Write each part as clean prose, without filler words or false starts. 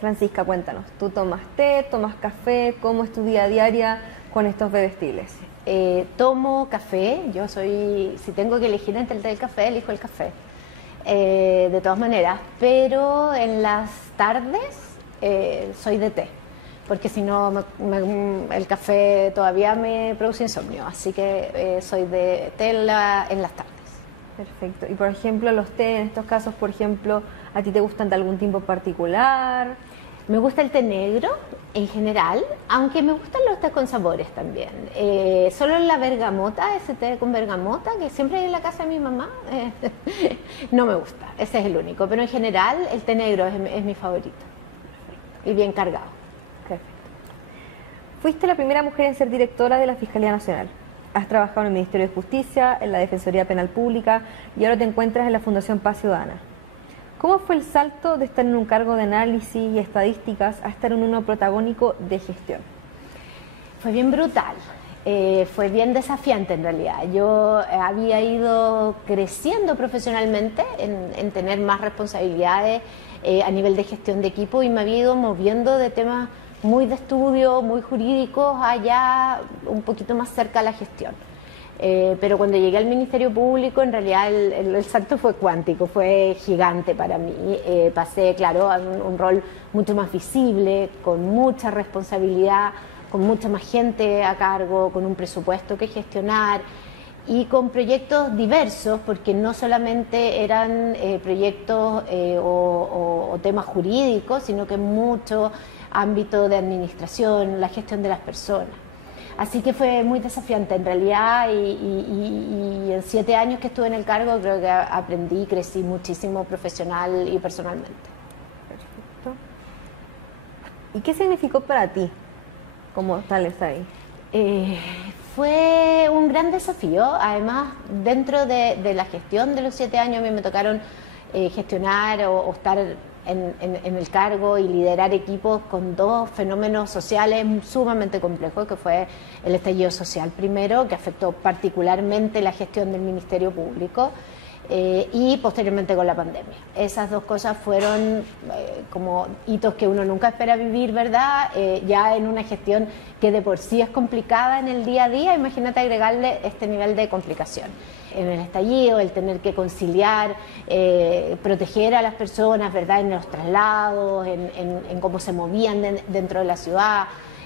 Francisca, cuéntanos, ¿tú tomas té, tomas café? ¿Cómo es tu día a día con estos bebestibles? Tomo café, yo soy, si tengo que elegir entre el té y el café, elijo el café, de todas maneras, pero en las tardes soy de té, porque si no el café todavía me produce insomnio, así que soy de té en las tardes. Perfecto. Y por ejemplo, los té, en estos casos, por ejemplo, ¿a ti te gustan de algún tipo particular? Me gusta el té negro en general, aunque me gustan los tés con sabores también. Solo la bergamota, ese té con bergamota, que siempre hay en la casa de mi mamá, no me gusta, ese es el único. Pero en general el té negro es mi favorito. Perfecto. Y bien cargado. Perfecto. Fuiste la primera mujer en ser directora de la Fiscalía Nacional. Has trabajado en el Ministerio de Justicia, en la Defensoría Penal Pública y ahora te encuentras en la Fundación Paz Ciudadana. ¿Cómo fue el salto de estar en un cargo de análisis y estadísticas a estar en uno protagónico de gestión? Fue bien brutal, fue bien desafiante en realidad. Yo había ido creciendo profesionalmente en tener más responsabilidades a nivel de gestión de equipo y me había ido moviendo de temas muy de estudio, muy jurídicos, allá un poquito más cerca a la gestión. Pero cuando llegué al Ministerio Público, en realidad el salto fue cuántico, fue gigante para mí. Pasé, claro, a un rol mucho más visible, con mucha responsabilidad, con mucha más gente a cargo, con un presupuesto que gestionar y con proyectos diversos, porque no solamente eran proyectos o temas jurídicos, sino que mucho ámbito de administración, la gestión de las personas. Así que fue muy desafiante en realidad y en 7 años que estuve en el cargo creo que aprendí y crecí muchísimo profesional y personalmente. Perfecto. ¿Y qué significó para ti como tal estar ahí? Fue un gran desafío, además dentro de la gestión de los 7 años a mí me tocaron gestionar o estar en el cargo y liderar equipos con 2 fenómenos sociales sumamente complejos, que fue el estallido social primero, que afectó particularmente la gestión del Ministerio Público, y posteriormente con la pandemia. Esas 2 cosas fueron como hitos que uno nunca espera vivir, ¿verdad? Ya en una gestión que de por sí es complicada en el día a día, imagínate agregarle este nivel de complicación. En el estallido, el tener que conciliar, proteger a las personas, ¿verdad?, en los traslados, en cómo se movían dentro de la ciudad,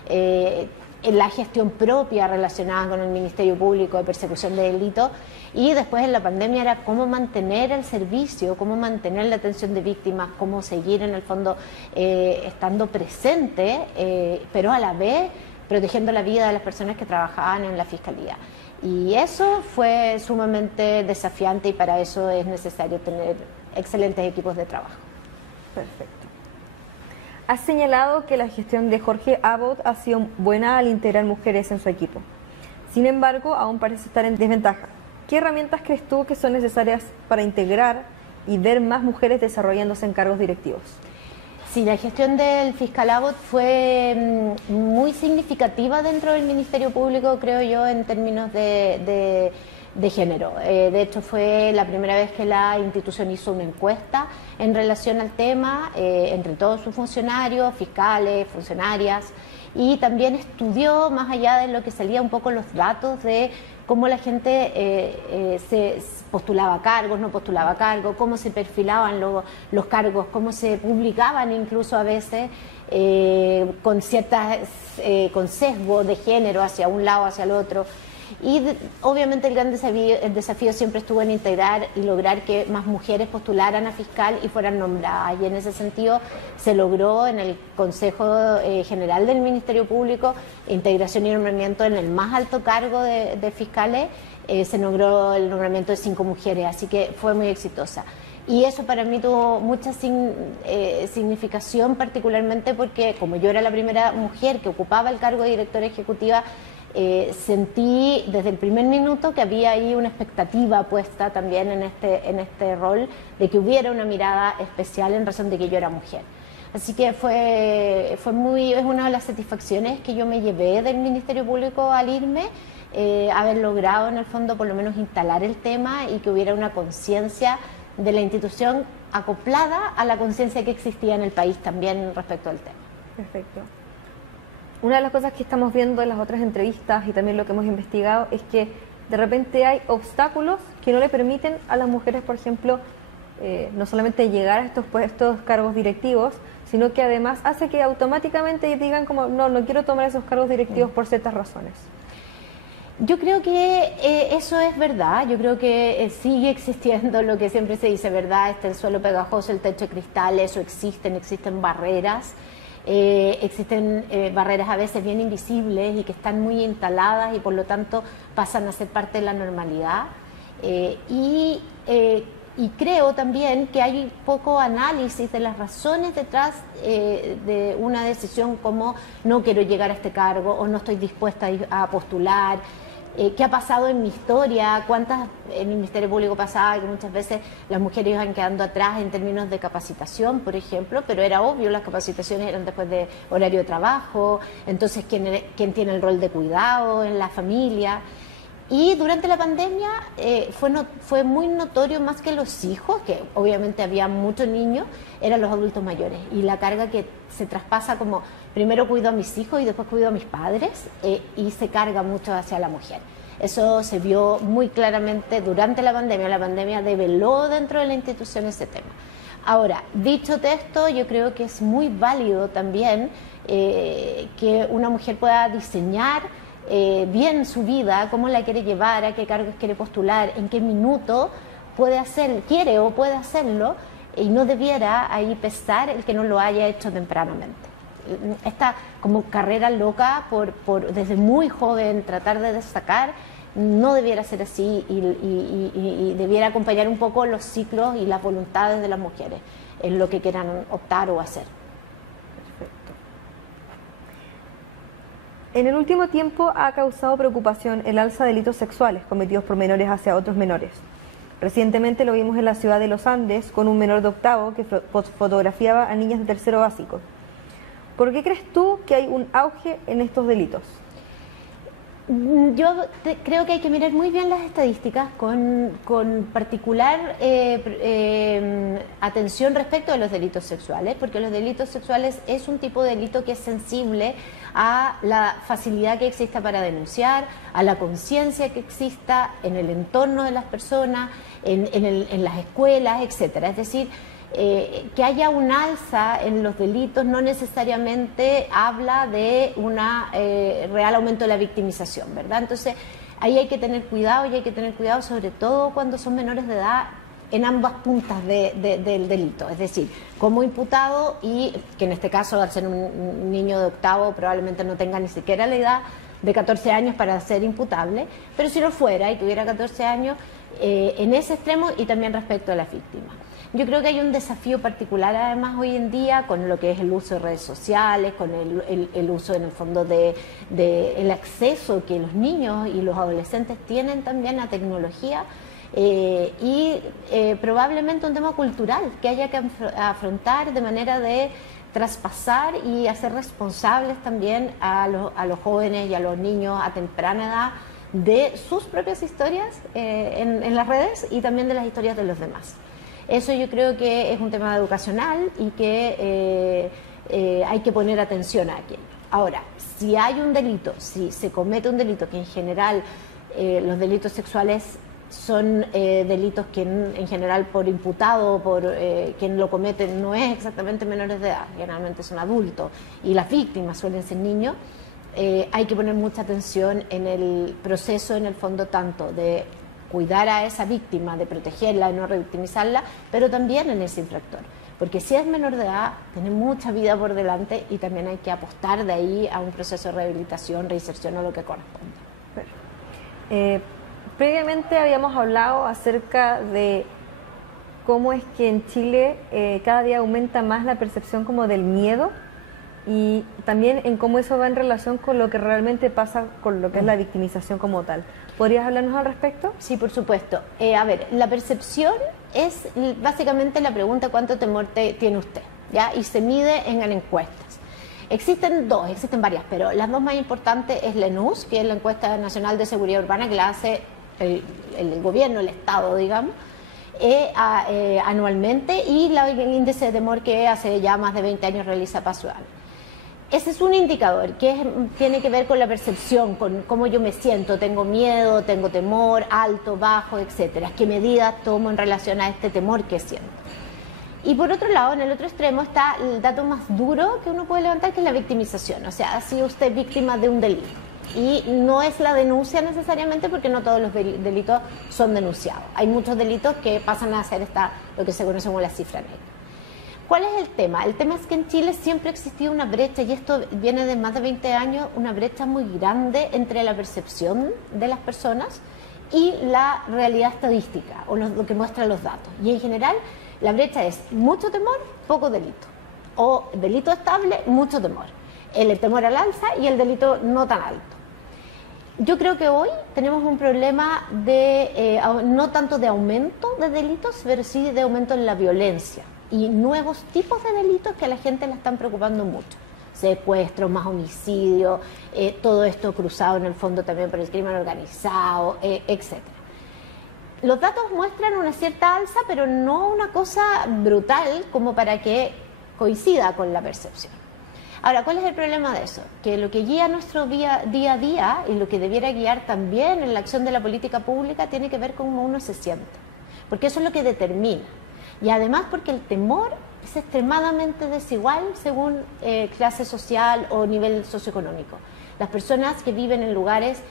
en la gestión propia relacionada con el Ministerio Público de persecución de delitos, y después en la pandemia era cómo mantener el servicio, cómo mantener la atención de víctimas, cómo seguir en el fondo estando presente, pero a la vez protegiendo la vida de las personas que trabajaban en la Fiscalía. Y eso fue sumamente desafiante y para eso es necesario tener excelentes equipos de trabajo. Perfecto. Has señalado que la gestión de Jorge Abbott ha sido buena al integrar mujeres en su equipo. Sin embargo, aún parece estar en desventaja. ¿Qué herramientas crees tú que son necesarias para integrar y ver más mujeres desarrollándose en cargos directivos? Sí, la gestión del fiscal Abbott fue muy significativa dentro del Ministerio Público, creo yo, en términos de género. De hecho, fue la primera vez que la institución hizo una encuesta en relación al tema entre todos sus funcionarios, fiscales, funcionarias, y también estudió, más allá de lo que salía un poco los datos de cómo la gente se postulaba a cargos, no postulaba a cargos, cómo se perfilaban los cargos, cómo se publicaban incluso a veces con con sesgo de género hacia un lado, hacia el otro. Y obviamente el gran desafío siempre estuvo en integrar y lograr que más mujeres postularan a fiscal y fueran nombradas, y en ese sentido se logró en el Consejo General del Ministerio Público integración y nombramiento en el más alto cargo de fiscales. Se logró el nombramiento de 5 mujeres, así que fue muy exitosa. Y eso para mí tuvo mucha significación, particularmente porque como yo era la primera mujer que ocupaba el cargo de directora ejecutiva, sentí desde el primer minuto que había ahí una expectativa puesta también en este rol, de que hubiera una mirada especial en razón de que yo era mujer. Así que es una de las satisfacciones que yo me llevé del Ministerio Público al irme, haber logrado en el fondo por lo menos instalar el tema y que hubiera una conciencia de la institución acoplada a la conciencia que existía en el país también respecto al tema. Perfecto. Una de las cosas que estamos viendo en las otras entrevistas y también lo que hemos investigado es que de repente hay obstáculos que no le permiten a las mujeres, por ejemplo, no solamente llegar a estos cargos directivos, sino que además hace que automáticamente digan como no quiero tomar esos cargos directivos por ciertas razones. Yo creo que eso es verdad, yo creo que sigue existiendo lo que siempre se dice, ¿verdad? El suelo pegajoso, el techo de cristal, eso existen barreras. Existen barreras a veces bien invisibles y que están muy instaladas y por lo tanto pasan a ser parte de la normalidad. Y creo también que hay poco análisis de las razones detrás de una decisión como no quiero llegar a este cargo o no estoy dispuesta a postular. ¿Qué ha pasado en mi historia? ¿Cuántas en el Ministerio Público pasaba que muchas veces las mujeres iban quedando atrás en términos de capacitación, por ejemplo, pero era obvio, las capacitaciones eran después de horario de trabajo, entonces ¿quién tiene el rol de cuidado en la familia? Y durante la pandemia fue muy notorio más que los hijos, que obviamente había muchos niños, eran los adultos mayores. Y la carga que se traspasa como primero cuido a mis hijos y después cuido a mis padres y se carga mucho hacia la mujer. Eso se vio muy claramente durante la pandemia. La pandemia develó dentro de la institución ese tema. Ahora, dicho esto, yo creo que es muy válido también que una mujer pueda diseñar bien su vida, cómo la quiere llevar, a qué cargos quiere postular, en qué minuto quiere o puede hacerlo, y no debiera ahí pesar el que no lo haya hecho tempranamente. Esta como carrera loca desde muy joven tratar de destacar no debiera ser así y debiera acompañar un poco los ciclos y las voluntades de las mujeres en lo que quieran optar o hacer. Perfecto. En el último tiempo ha causado preocupación el alza de delitos sexuales cometidos por menores hacia otros menores. Recientemente lo vimos en la ciudad de Los Andes con un menor de octavo que fotografiaba a niñas de tercero básico. ¿Por qué crees tú que hay un auge en estos delitos? Yo creo que hay que mirar muy bien las estadísticas con particular atención respecto a los delitos sexuales, porque los delitos sexuales es un tipo de delito que es sensible a la facilidad que exista para denunciar, a la conciencia que exista en el entorno de las personas, en las escuelas, etcétera. Es decir, que haya un alza en los delitos no necesariamente habla de un real aumento de la victimización, ¿verdad? Entonces, ahí hay que tener cuidado y hay que tener cuidado sobre todo cuando son menores de edad en ambas puntas del delito, es decir, como imputado y que en este caso al ser un niño de octavo probablemente no tenga ni siquiera la edad de 14 años para ser imputable, pero si lo fuera y tuviera 14 años, en ese extremo y también respecto a las víctimas. Yo creo que hay un desafío particular además hoy en día con lo que es el uso de redes sociales, con el uso en el fondo el acceso que los niños y los adolescentes tienen también a tecnología y probablemente un tema cultural que haya que afrontar de manera de traspasar y hacer responsables también a los jóvenes y a los niños a temprana edad de sus propias historias en las redes y también de las historias de los demás. Eso yo creo que es un tema educacional y que hay que poner atención a aquello. Ahora, si hay un delito, si se comete un delito, que en general los delitos sexuales son delitos que en general por imputado o por quien lo comete no es exactamente menores de edad, generalmente son adultos y las víctimas suelen ser niños, hay que poner mucha atención en el proceso, en el fondo, tanto de cuidar a esa víctima, de protegerla, de no revictimizarla, pero también en ese infractor. Porque si es menor de edad, tiene mucha vida por delante y también hay que apostar de ahí a un proceso de rehabilitación, reinserción o lo que corresponde. Previamente habíamos hablado acerca de cómo es que en Chile cada día aumenta más la percepción como del miedo y también en cómo eso va en relación con lo que realmente pasa con lo que es la victimización como tal. ¿Podrías hablarnos al respecto? Sí, por supuesto. A ver, la percepción es básicamente la pregunta ¿cuánto temor tiene usted? ¿Ya? Y se mide en encuestas. Existen varias, pero las dos más importantes es la ENUS, que es la Encuesta Nacional de Seguridad Urbana, que la hace el gobierno, el Estado, digamos, anualmente, y el índice de temor que hace ya más de 20 años realiza Paz Ciudadana. Ese es un indicador que tiene que ver con la percepción, con cómo yo me siento, tengo miedo, tengo temor, alto, bajo, etcétera. ¿Qué medidas tomo en relación a este temor que siento? Y por otro lado, en el otro extremo está el dato más duro que uno puede levantar, que es la victimización. O sea, ha sido usted víctima de un delito. Y no es la denuncia necesariamente, porque no todos los delitos son denunciados. Hay muchos delitos que pasan a ser lo que se conoce como la cifra negra. ¿Cuál es el tema? El tema es que en Chile siempre ha existido una brecha, y esto viene de más de 20 años, una brecha muy grande entre la percepción de las personas y la realidad estadística, o lo que muestran los datos. Y en general, la brecha es mucho temor, poco delito. O delito estable, mucho temor. El temor al alza y el delito no tan alto. Yo creo que hoy tenemos un problema no tanto de aumento de delitos, pero sí de aumento en la violencia y nuevos tipos de delitos que a la gente le están preocupando mucho. Secuestros, más homicidios, todo esto cruzado en el fondo también por el crimen organizado, etc. Los datos muestran una cierta alza, pero no una cosa brutal como para que coincida con la percepción. Ahora, ¿cuál es el problema de eso? Que lo que guía nuestro día a día, y lo que debiera guiar también en la acción de la política pública, tiene que ver con cómo uno se siente, porque eso es lo que determina. Y además porque el temor es extremadamente desigual según clase social o nivel socioeconómico. Las personas que viven en lugares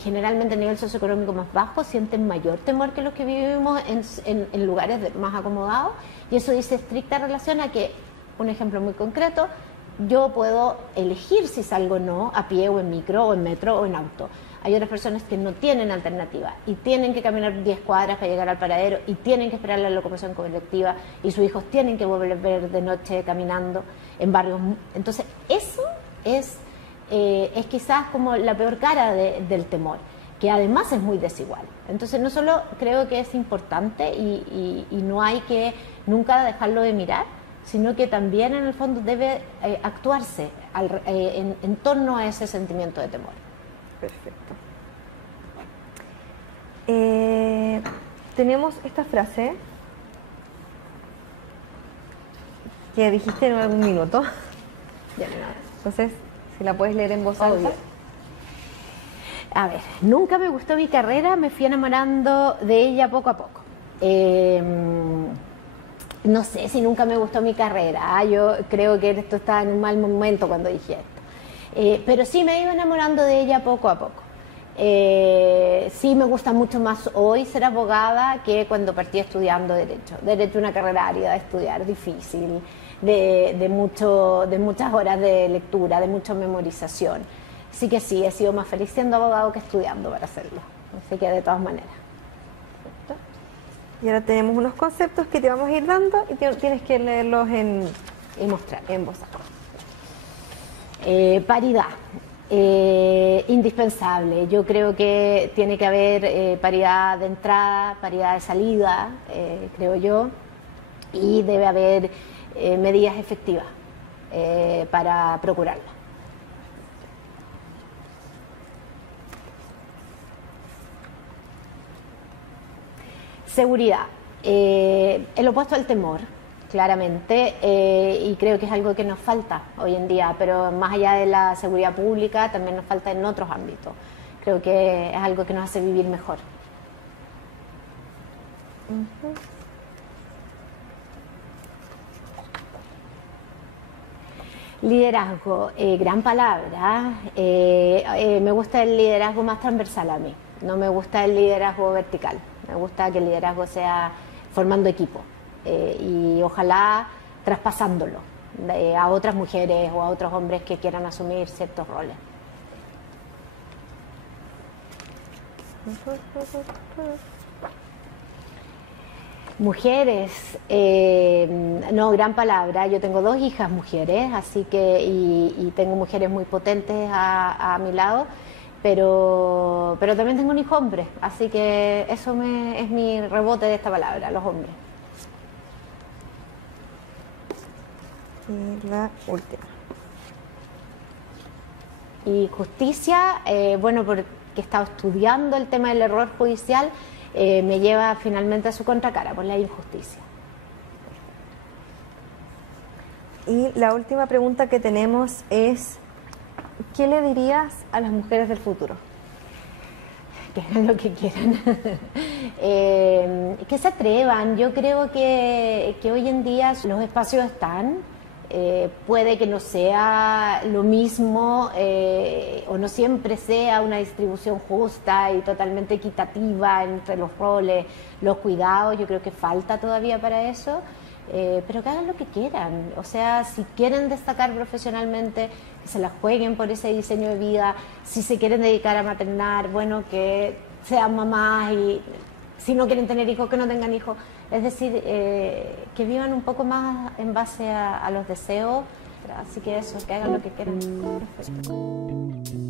generalmente a nivel socioeconómico más bajo sienten mayor temor que los que vivimos en lugares más acomodados, y eso dice estricta relación a que, un ejemplo muy concreto, yo puedo elegir si salgo o no a pie o en micro o en metro o en auto. Hay otras personas que no tienen alternativa y tienen que caminar 10 cuadras para llegar al paradero, y tienen que esperar la locomoción colectiva, y sus hijos tienen que volver de noche caminando en barrios. Entonces eso es quizás como la peor cara del temor, que además es muy desigual. Entonces no solo creo que es importante y no hay que nunca dejarlo de mirar, sino que también en el fondo debe actuarse en torno a ese sentimiento de temor. Perfecto. Tenemos esta frase que dijiste en algún minuto. Ya, no. Entonces, si la puedes leer en voz alta. A ver, nunca me gustó mi carrera, me fui enamorando de ella poco a poco. No sé si nunca me gustó mi carrera, yo creo que esto estaba en un mal momento cuando dije esto, pero sí me iba enamorando de ella poco a poco. Sí me gusta mucho más hoy ser abogada que cuando partí estudiando Derecho. Derecho es una carrera árida de estudiar, difícil, de muchas horas de lectura, de mucha memorización. Así que sí, he sido más feliz siendo abogado que estudiando para hacerlo, así que de todas maneras. Y ahora tenemos unos conceptos que te vamos a ir dando y tienes que leerlos y mostrar en voz alta. Paridad, indispensable. Yo creo que tiene que haber paridad de entrada, paridad de salida, creo yo, y debe haber medidas efectivas para procurarla. Seguridad, el opuesto al temor, claramente, y creo que es algo que nos falta hoy en día, pero más allá de la seguridad pública también nos falta en otros ámbitos. Creo que es algo que nos hace vivir mejor. Liderazgo, gran palabra. Me gusta el liderazgo más transversal a mí, no me gusta el liderazgo vertical. Me gusta que el liderazgo sea formando equipo y ojalá traspasándolo a otras mujeres o a otros hombres que quieran asumir ciertos roles. Mujeres, no, gran palabra. Yo tengo 2 hijas mujeres, así que, y tengo mujeres muy potentes a mi lado, pero también tengo un hijo hombre, así que eso es mi rebote de esta palabra, los hombres. Y la última. Y justicia, bueno, porque he estado estudiando el tema del error judicial, me lleva finalmente a su contracara, por la injusticia. Y la última pregunta que tenemos es, ¿qué le dirías a las mujeres del futuro? Que hagan lo que quieran, que se atrevan. Yo creo que hoy en día los espacios están, puede que no sea lo mismo o no siempre sea una distribución justa y totalmente equitativa entre los roles, los cuidados. Yo creo que falta todavía para eso, pero que hagan lo que quieran. O sea, si quieren destacar profesionalmente, que se la jueguen por ese diseño de vida. Si se quieren dedicar a maternar, bueno, que sean mamás, y si no quieren tener hijos, que no tengan hijos. Es decir, que vivan un poco más en base a los deseos. Así que eso, que hagan lo que quieran. Perfecto.